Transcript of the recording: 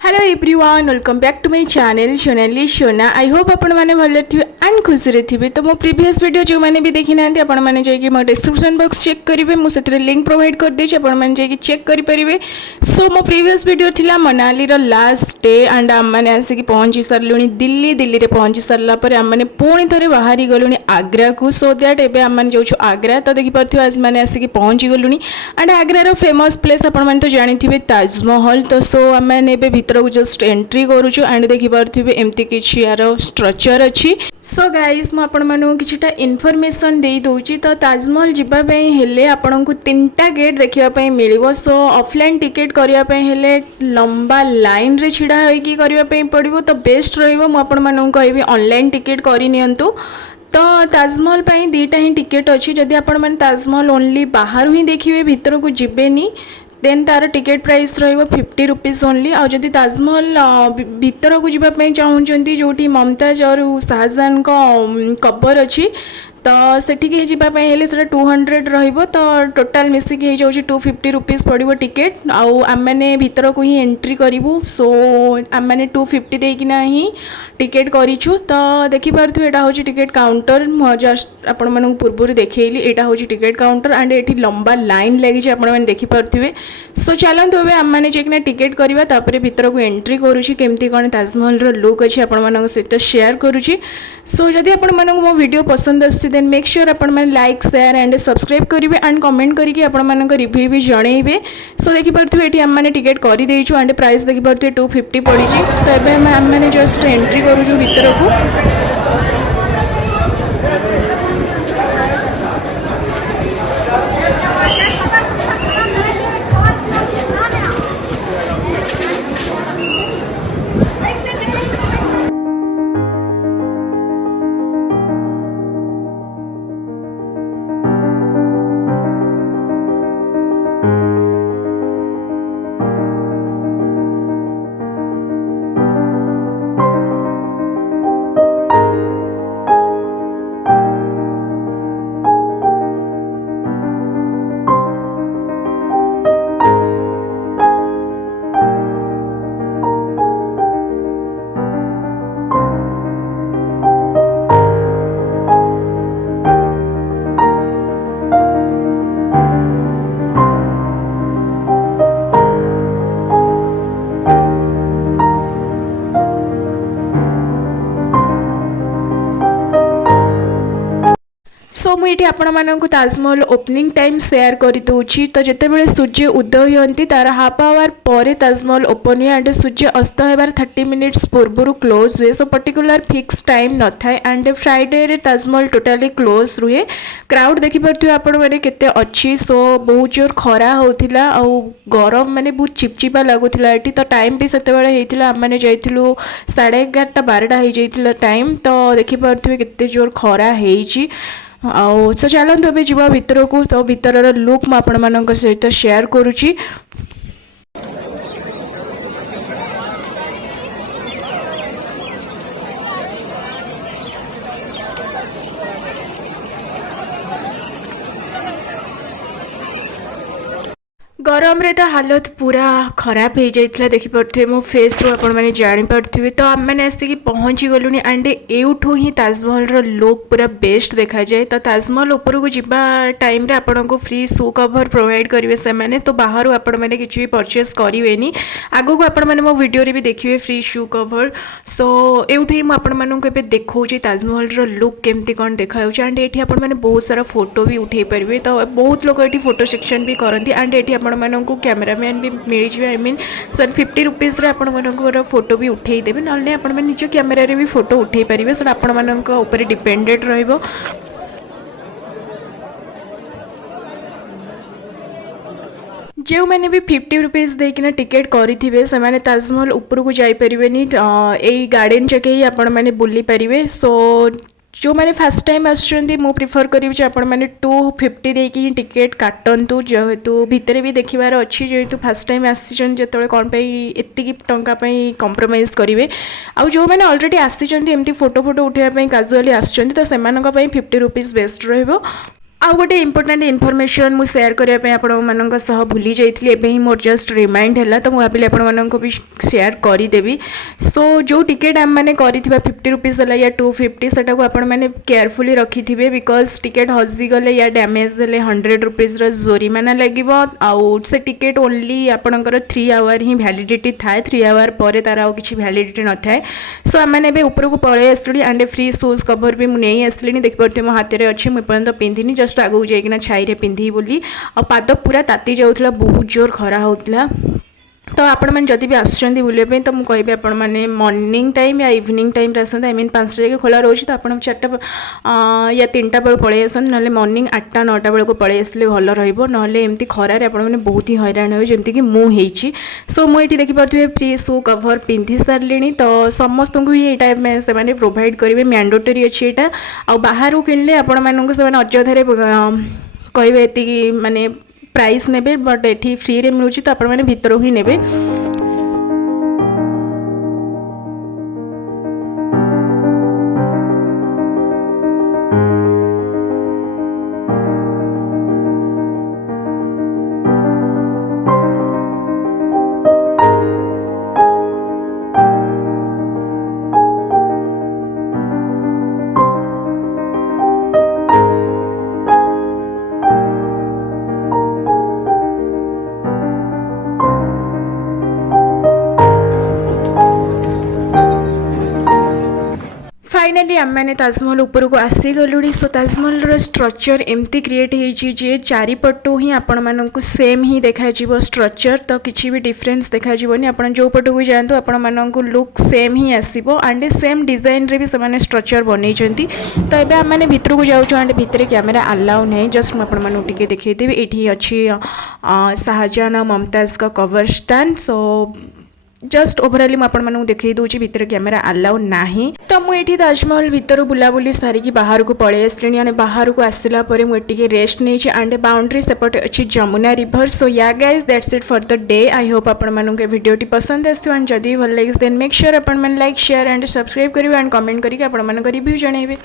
Hello everyone welcome back to my channel Sonali Sona. I hope आपण मैंने भले थे एंड खुशी रे थे। तो मो प्रीवियस वीडियो जो मैंने भी देखी ना आपण मैंने जाकि मो डिस्क्रिप्शन बॉक्स चेक करेंगे, मुझे लिंक प्रोवाइड कर देछि, आपण मैंने जाकि चेक करि परिबे। सो मो प्रीवियस वीडियो थिला मनाली रो लास्ट डे एंड आम मैंने आसिक पहुंची सारूँ दिल्ली। दिल्ली रे पहुंची सारा पर आम मैंने पुणी थे बाहरी गलुनी आग्रा को। सो दैट एबे आम मैंने जाऊँ आग्रा। तो देखि पारथिबे आज मैंने आसिक पहुंची गलुनी एंड आग्रा रो फेमस प्लेस आपण मैंने तो जानिथिबे ताजमहल। तो सो आम मैंने भितर को जस्ट एंट्री करूँ एंड देखिपे एमती किसी यार स्ट्रक्चर अच्छी। सो गाइस मु आपण मानू किछिटा इनफॉरमेशन दे दूची। तो ताजमहल जीवाई हेले आपण को 3टा गेट देखापी मिल। सो ऑफलाइन टिकेट करने हेले लंबा लाइन रे छिड़ा होइकी करने पड़ो। तो बेस्ट रहिबो मु आपण मानू कहबी ऑनलाइन टिकेट करनियंतु। तो ताजमहल पर 2टा ही टिकेट अच्छी। जदि आपण मैंने ताजमहल ओनली बाहर ही देखिए भीतर को जीवेनी देन तार टिकेट प्राइस रहिबो 50 रुपीज ओनली। आ जदि ताजमहल भीतर को जीवाई चाहूँगी जो मुमताज और शाहजहान को कबर अच्छी तो सेठिके जावाई हेले 200 रहिबो। तो टोटाल मिसिक हो जाऊँ 250 रुपीज पड़ो टिकेट। आम मैंने भीतर को ही एंट्री करूँ। सो आम मैंने 250 देकिना ही टिकेट करूँ। तो देखिपे यहाँ हूँ टिकेट काउंटर। जस्ट आपण मानक पूर्व देखली यहाँ हूँ टिकेट काउंटर एंड ये लंबा लाइन लगी आपने देखिपे। सो चलते ए आम मैंने जाकना टिकेट करवा तापर भीतर को एंट्री करुँची केमती कौन ताजमहल लुक अच्छी आपण सहित शेयर करुँची। सो जदि आपण मानक मो वीडियो पसंद आसुछि देन मेक श्योर आपण मैंने लाइक शेयर एंड सब्सक्राइब करेंगे एंड कमेंट करके आपण मानक रिव्यू भी जनइबे। सो देखिपे ये आम मैंने टिकेट कर देचु एंड प्राइस देखिपे 250 पड़ी। तो ये आम मैंने जस्ट एंट्री करूँ भीतर को। सो मुझे आपण मानक ताजमहल ओपनिंग टाइम शेयर कर दूची। तो जितेबाला सूर्य उदय होती तार हाफ आवर पर ताजमहल ओपन हुए एंड सूर्य अस्त होबार 30 मिनिट्स पूर्व क्लोज हुए। सो पर्टिकुलर फिक्स टाइम न था एंड फ्राइडे रे ताजमहल टोटाली क्लोज रुहे। क्राउड देखिपे आपण मैंने केते अच्छी। सो बहुत जोर खरा होता आउ गरम माने बहुत चिपचिपा लगुला ये। तो टाइम भी से आम मैंने जाइलु 11:30 12टा हो जाता टाइम। तो देखिपे केते जोर खरा होइची। सो चलते अभी जीवा भीतर को। तो भीतर लुक मुझे सहित शेयर करुँची। गरम रे तो हालत पूरा खराब हो जाता देखिपे मो फेस रू आपण मैंने जानीपे। तो आम मैंने आसिक पहुँची गलुनी एंड एठू ही ताजमहल लुक पूरा बेस्ट देखा जाए। तो ताजमहल उपर को जीवा टाइम रे आपण को फ्री शू कवर प्रोवाइड करेंगे से मैंने। तो बाहर आपण मैंने किसी भी परचेस करें आग को आपण मैंने मो वीडियो रे भी देखिए फ्री शू कवर। सो एठू ही आपण मानक देखा ताजमहल लुक केमती कौन देखा एंड ये आपण मैंने बहुत सारा फोटो भी उठे पारे। तो बहुत लोग ये फोटो सेक्शन भी करती एंड ये मानक कैमेरामैन भी मिल जाए। आई मीन 50 रुपीज रे फोटो भी उठे देवे ना आपण निज कैमेरा रे भी फोटो उठे पारे। सो आपण मानक ऊपर डिपेंडेंट रहिबो। जो मैंने भी 50 रुपीज देकिना टिकेट करेंगे से मैंने ताजमहल ऊपर को जापर यही गार्डन जाके ही आपण मैंने बुली पारे। सो जो मैंने फर्स्ट टाइम आसुँच मु प्रिफर करी आपण मैंने 250 देकी ही टिकेट काटतु जेहेतु भितर भी देखबार अच्छी। जेहेतु फर्स्ट टाइम आसी जो कौन एति टाँपाई कंप्रोमाइज करेंगे। आउ जो मैंने ऑलरेडी आसी एमती फोटो फोटो उठाई काजुआली आसुँच तो से 50 रुपीज बेस्ट रहिबो। आउ गोटे इंपोर्टेंट इनफॉरमेशन मु शेयर करने आपण सह भूली जाइए एवं ही मोर जस्ट रिमाइंड है तो मुझे आपण भी शेयर करदेवी। सो जो टिकेट आम मैंने कर 50 रुपीज है या 250 से आपने केयरफुली रखी थे बिकज टिकेट हजिगले या डैमेज हेले 100 रुपीज जोरिमाना लगे आउ से टिकेट ओनली आपंकर 3 आवर ही वैलिडिटी थाए 3 आवर पर तार आउ किसी वैलिडिटी न थाए। सो आम मैंने उपरको पलि आसली एंड फ्री शूज कवर भी मुझे आसली देखिए मो हाथ में अच्छे मुझे पिंधिनी जस्ट आगू जाइना छाई पिंधि बोली आ पाद पूरा ताती जाऊला बहुत जोर खरा होता। तो आपण मैंने जदि भी आसुँच बुलापी तो मुझे कहि आपण मैंने मॉर्निंग टाइम या इवनिंग टाइम आसते आई मीन 5 जगह खोला रोचे तो आप 4टा या 3टा बेलू पलि आसते ना मॉर्निंग 8टा 9टा बेलू पलि आसले भल रमती खरारे आपने बहुत ही हैरान हो जमीक मुझे। सो मुझे देखिपे फ्री शू कवर पिंधि सारे तो समस्त को ही यहाँ से प्रोवाइड करेंगे मैंडेटरी अच्छी यहाँ आ बाहर किणले आपण मानक से अଯଥାରେ कहे ये माने प्राइस नेबे बट एठी फ्री रे मिलुची तो आपण माने भितर ही नेबे। फाइनाली आम मैंने ताजमहल ऊपर को आसीगलुणी। सो ताजमहल स्ट्रक्चर एमती क्रिएट हो चारिपटू ही आपण मानक सेम ही देखा स्ट्रक्चर तो किसी भी डिफरेंस देखा आप जो पटू को जातु आपण मानक लुक सेम ही आसो एंड सेम डिजाइन रे भी से स्ट्रक्चर बनई। तो ये आम मैंने भितर को जाऊँ एंड भितर कैमेरा अलाउ नहीं जस्ट मुझे देखदेवी ये अच्छी शाहजहान और मुमताज का कवर स्टैंड। सो जस्ट ओवराली मुझे देखई दूसरी भितर कैमेरा अलाउ नाही। तो मुझे ताजमहल भितर बुलाबुली सारिकी बाहर को पलि आसली एंड बाहर को आसला मुझे रेस्ट नहीं एंड बाउंड्री सेपटे अच्छी Jamuna river. So yeah guys that's it for the day. I hope आपण मानक वीडियोटी पसंद आसो एंड जदि भल लगे देन मेक श्योर आपण लाइक शेयर एंड सब्सक्राइब करेंगे एंड कमेंट करके आपण रिव्यू जनइबे।